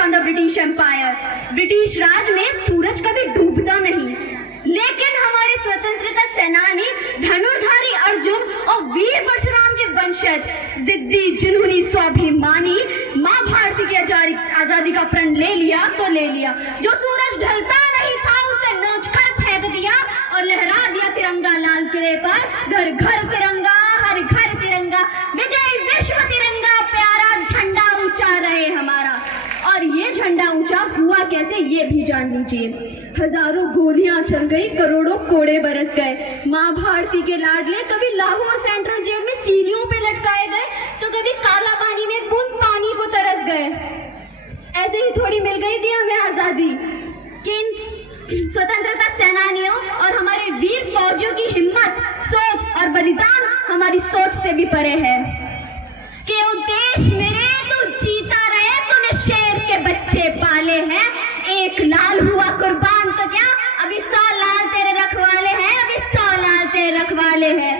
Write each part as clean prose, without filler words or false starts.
On the British empire. British Raj में सूरज कभी डूबता नहीं, लेकिन हमारे स्वतंत्रता सेनानी धनुर्धारी अर्जुन और वीर परशुराम के वंशज जिद्दी, जुनूनी, स्वाभिमानी माँ भारती की आजादी का प्रण ले लिया तो ले लिया। जो सूरज ढलता नहीं था उसे नोचकर फेंक दिया और लहरा दिया तिरंगा लाल किले पर। घर घर तिरंगा, हर घर तिरंगा, विजय विश्व तिरंगा, प्यारा झंडा ऊंचा रहे हमारा। और ये झंडा ऊंचा हुआ कैसे ये भी जान लीजिए। हजारों गोलियां चल गई, करोड़ों कोड़े बरस गए। माँ भारती के लाडले कभी लाहौर सेंट्रल जेल में सीढ़ियों पे लटकाए गए तो कभी काला पानी में बूंद पानी को तरस गए। ऐसे ही थोड़ी मिल गई थी हमें आजादी कि इन स्वतंत्रता सेनानियों और हमारे वीर फौजियों की हिम्मत, सोच और बलिदान हमारी सोच से भी परे है। कि उद्देश्य मेरे तू जीता रहे, तूने शेर के बच्चे पाले हैं। एक लाल हुआ कुर्बान तो क्या, अभी 100 लाल तेरे रखवाले हैं, अभी 100 लाल तेरे रखवाले हैं।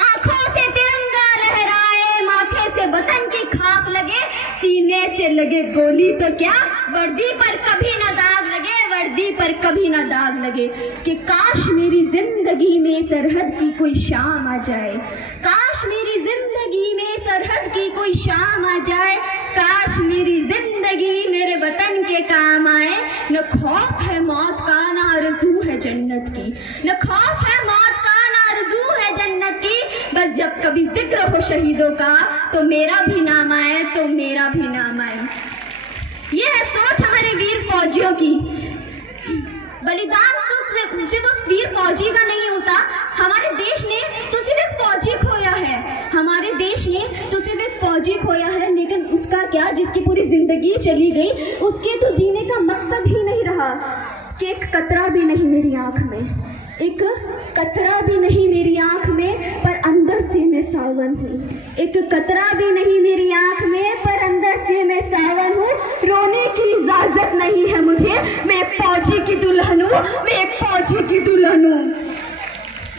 आंखों से तिरंगा लहराए, माथे से वतन की खाक लगे, सीने से लगे गोली तो क्या, वर्दी पर कभी ना दाग लगे, वर्दी पर कभी ना दाग लगे। कि काश मेरी जिंदगी में सरहद की कोई शाम आ जाए, काश मेरी जिंदगी में सरहद की कोई शाम आ जाए, काश मेरी जिंदगी मेरे वतन के काम आए। न खौफ है मौत का, न आरज़ू है जन्नत की, न खौफ है मौत का, न आरज़ू है जन्नत की। बस जब कभी जिक्र हो शहीदों का तो मेरा भी नाम आए, तो मेरा भी नाम आए। ये है सोच हमारे वीर फौजियों की। बलिदान तो सिर्फ उस वीर फौजी का नहीं होता, हमारे देश ने तो सिर्फ एक फौजी खोया है, हमारे देश ने तो सिर्फ एक फौजी खोया है। लेकिन उसका क्या, जिसकी पूरी जिंदगी चली गई, उसके तो जीने का मकसद ही नहीं रहा। कि एक कतरा भी नहीं मेरी आंख में, एक कतरा भी नहीं मेरी आंख में, पर अंदर से मैं सावन हूँ। एक कतरा भी नहीं मेरी आंख में, पर अंदर से मैं सावन हूँ। रोने की इजाजत नहीं है मुझे, मैं फौजी की दुल्हन हूँ, मैं एक फौजी की दुल्हन हूँ।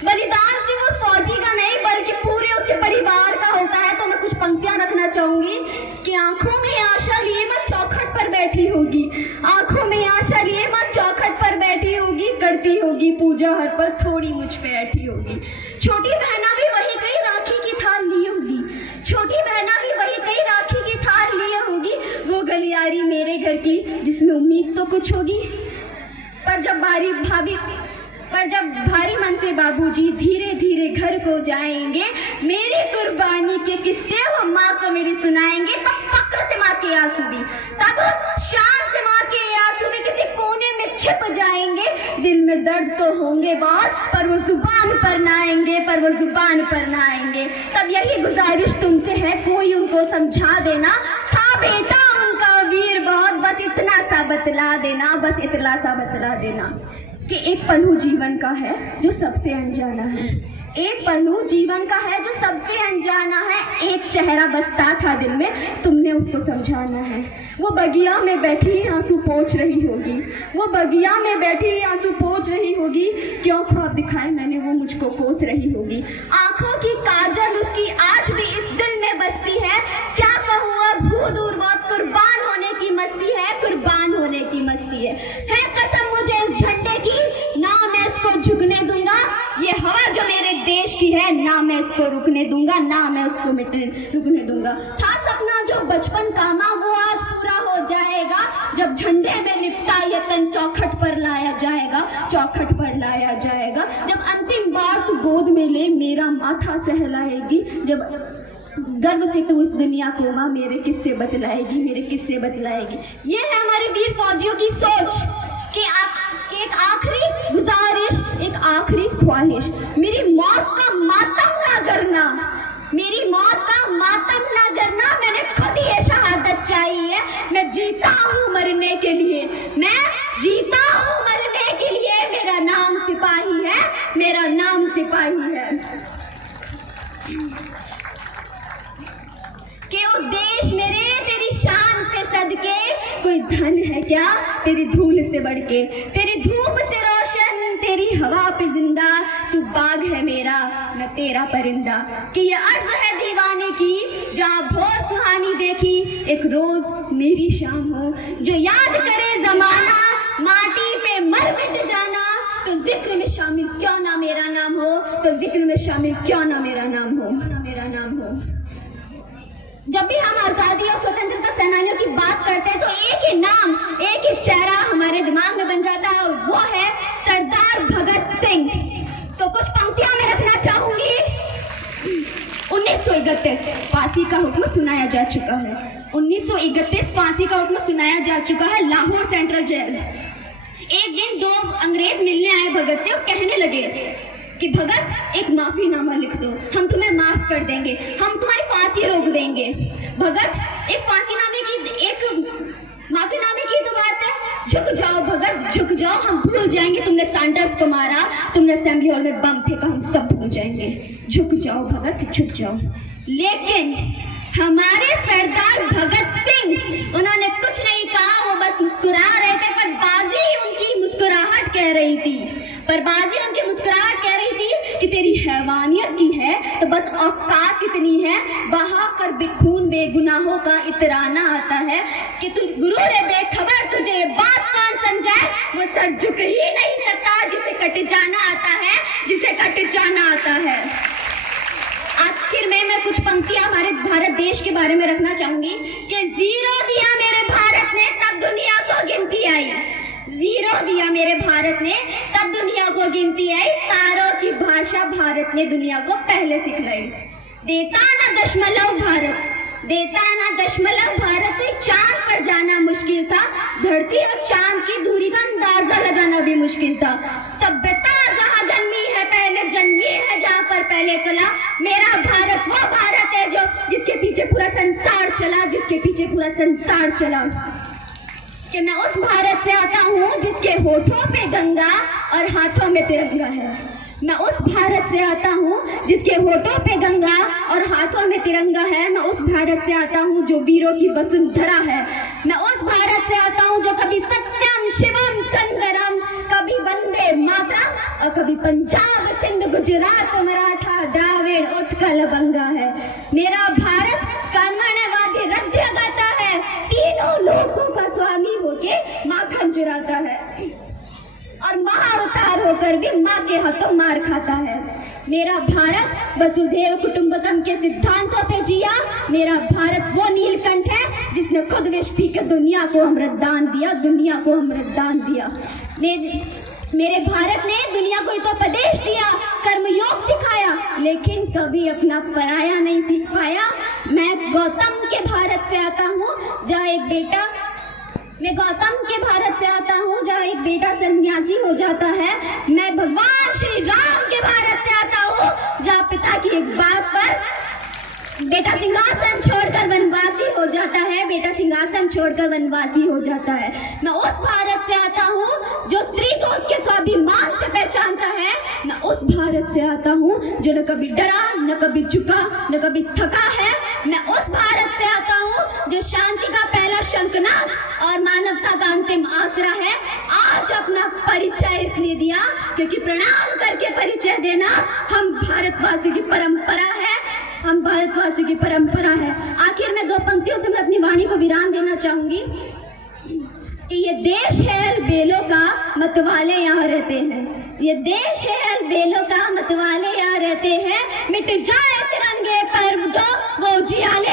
बलिदान सिर्फ उस फौजी का नहीं बल्कि पूरे उसके परिवार का होता है। तो मैं कुछ पंक्तियां रखना चाहूंगी कि आंखों में आशा लिए माँ चौखट पर बैठी होगी, आंखों में आशा लिए माँ चौखट पर बैठी होगी, करती होगी पूजा हर पर थोड़ी मुझ पे बैठी होगी। छोटी बहना भी वही कहीं राखी की थाल लिए होगी, छोटी बहना भी वही कहीं राखी की थाल लिए होगी। वो गलियारी मेरे घर की जिसमें उम्मीद तो कुछ होगी, पर जब भारी मन से बाबूजी धीरे धीरे घर को जाएंगे, मेरी कुर्बानी के किस्से वो माँ को मेरी सुनाएंगे। तब फक्र से माँ के आंसू भी, तब शान से माँ के आंसू भी किसी कोने में छिप जाएंगे। दिल में दर्द तो होंगे बहुत, पर वो जुबान पर ना आएंगे, पर वो जुबान पर ना आएंगे। तब यही गुजारिश तुमसे है, कोई उनको समझा देना, था बेटा उनका वीर बहुत, बस इतना सा बतला देना, बस इतना सा बतला देना। कि एक पन्नू जीवन का है जो सबसे अनजाना है, एक पन्नू जीवन का है जो सबसे अनजाना है। एक चेहरा बसता था दिल में, तुमने उसको समझाना है। वो बगिया में बैठी आंसू पोंछ रही होगी, वो बगिया में बैठी आंसू पोंछ रही होगी। क्यों ख्वाब दिखाए मैंने वो मुझको कोस रही होगी। आंखों की काजल उसकी आज भी इस दिल में बसती है। क्या कहूँ अब भू दूर बहुत, कुर्बान होने की मस्ती है, कुर्बान होने की मस्ती है कसम मुझे इस झंडे की, ना मैं इसको झुकने दूंगा। ये हवा जो मेरे देश की है, ना मैं इसको रुकने दूंगा, ना मैं उसको रुकने दूंगा। था सपना जो बचपन का माँ, वो आज पूरा हो जाएगा जब झंडे में लिपटा ये तन चौखट पर लाया जाएगा, चौखट पर लाया जाएगा। जब अंतिम बार तू गोद में ले मेरा माथा सहलाएगी, जब गर्व से तू इस दुनिया को माँ मेरे किस्से बतलाएगी, मेरे किस्से बतलाएगी। ये है हमारे वीर फौजियों की सोच कि एक आखिरी गुजारिश, एक आखिरी ख्वाहिश, मेरी मौत का मातम ना करना, मेरी मौत का मातम ना करना। मैंने खुद ये शहादत चाहिए है, मैं जीता हूँ मरने के लिए, मैं जीता हूँ मरने के लिए। मेरा नाम सिपाही है, मेरा नाम सिपाही है। कि उद्देश्य मेरे तेरी शान पे सदके, कोई धन है क्या तेरी धूल से बढ़ के, तेरी धूप से रोशन, तेरी हवा पे जिंदा, तू बाग है मेरा मैं तेरा परिंदा। कि ये अर्ज है दीवाने की जहाँ भोर सुहानी देखी, एक रोज मेरी शाम हो जो याद करे जमाना, माटी पे मर मिट जाना, तो जिक्र में शामिल क्यों ना मेरा नाम हो, तो जिक्र में शामिल क्यों ना मेरा नाम हो, ना मेरा नाम हो। जब भी हम आजादी और स्वतंत्रता सेनानियों की बात करते हैं तो एक ही नाम, एक ही चेहरा हमारे दिमाग में बन जाता है और वो है सरदार भगत सिंह। तो कुछ पंक्तियां मैं रखना चाहूंगी। 1931 फांसी का हुक्म सुनाया जा चुका है। 1931 फांसी का हुक्म सुनाया जा चुका है लाहौर सेंट्रल जेल। एक दिन दो अंग्रेज मिलने आए भगत से और कहने लगे कि भगत एक माफीनामा लिख दो, हम तुम्हें माफ कर देंगे, हम तुम्हारी फांसी रोक देंगे। भगत एक माफीनामे की तो बात है, झुक जाओ भगत झुक जाओ, हम भूल जाएंगे तुमने सैंडर्स को मारा, तुमने असेंबली हॉल में बम फेंका, हम सब भूल जाएंगे, झुक जाओ भगत झुक जाओ। लेकिन हमारे सरदार भगत सिंह उन्होंने कुछ नहीं कहा, वो बस मुस्कुरा रहे थे, पर बाजी उनकी मुस्कुराहट कह रही थी, पर बाजी उनकी मुस्कुराहट कह रही थी कि तेरी हैवानियत की है तो बस औकात कितनी है, बहा कर बेखून बेगुनाहों का इतराना आता है कि तू गुरु रे बेखबर, तुझे ये बात कौन समझाए, वो सर झुक ही नहीं सकता जिसे कट जाना आता है, जिसे कट जाना आता है। आखिर में मैं कुछ पंक्तियां हमारे भारत देश के बारे में रखना चाहूंगी कि जीरो दिया मेरे भारत ने तब दुनिया को गिनती आई, जीरो दिया मेरे भारत ने तब दुनिया को गिनती आई, तारों की भाषा भारत ने दुनिया को पहले सिखलाई। देता ना दशमलव भारत, देता ना दशमलव भारत, तो चांद पर जाना मुश्किल था, धरती और चांद की दूरी का अंदाजा लगाना भी मुश्किल था। सभ्यता जहाँ जन्मी है पहले जन्मी है जहाँ पर पहले कला, मेरा भारत वो भारत है जो जिसके पीछे पूरा संसार चला, जिसके पीछे पूरा संसार चला। कि मैं उस भारत से आता हूँ जिसके होठों पे गंगा और हाथों में तिरंगा है, मैं उस भारत से आता हूँ जिसके होठों पे गंगा और हाथों में तिरंगा है, मैं उस भारत से आता हूँ जो वीरों की वसुंधरा है, मैं उस भारत से आता हूँ जो कभी सत्यम शिवम सुंदरम, कभी वंदे मातरम और कभी पंजाब सिंध गुजरात मराठा द्राविड़ उत्कल बंगा है। मेरा भारत कर्मण्यवादी रद्य गाता है, तीनों लोगों का स्वामी होके माखन चुराता है और महाअवतार होकर भी माँ के हाथों मार खाता है। मेरा भारत वसुधैव कुटुंबकम के सिद्धांतों पे जिया, मेरा भारत वो नीलकंठ है जिसने खुद विष पी के दुनिया को अमृत दान दिया, दुनिया को अमृत दान दिया। मेरे भारत ने दुनिया को हितोपदेश दिया, कर्मयोग सिखाया, लेकिन कभी अपना पराया नहीं सीख पाया। मैं गौतम के भारत से आता हूँ जहाँ एक बेटा मैं गौतम के भारत से आता हूँ जहाँ एक बेटा सन्यासी हो जाता है। मैं भगवान श्री राम के भारत से आता हूँ जहाँ पिता की एक बात पर बेटा सिंहासन छोड़कर वनवासी हो जाता है, बेटा सिंहासन छोड़कर वनवासी हो जाता है। मैं उस भारत से आता हूँ जो स्त्री को उसके स्वाभिमान से पहचानता है, मैं उस भारत से आता हूँ जो न कभी डरा न कभी झुका न कभी थका है। मैं उस भारत से आता हूँ जो शांति का पहला शंखनाद और मानवता का अंतिम आसरा है। आज अपना परिचय इसलिए दिया क्योंकि प्रणाम करके परिचय देना हम भारतवासियों की परंपरा है, हम भारतवासियों की परंपरा है। आखिर में दो पंक्तियों से मैं अपनी वाणी को विराम देना चाहूंगी कि ये देश है अलबेलों का, मतवाले यहाँ रहते हैं, ये देश है अलबेलों का, मतवाले यहाँ रहते हैं, मिट जाए तिरंगे पर जो वो उजियाले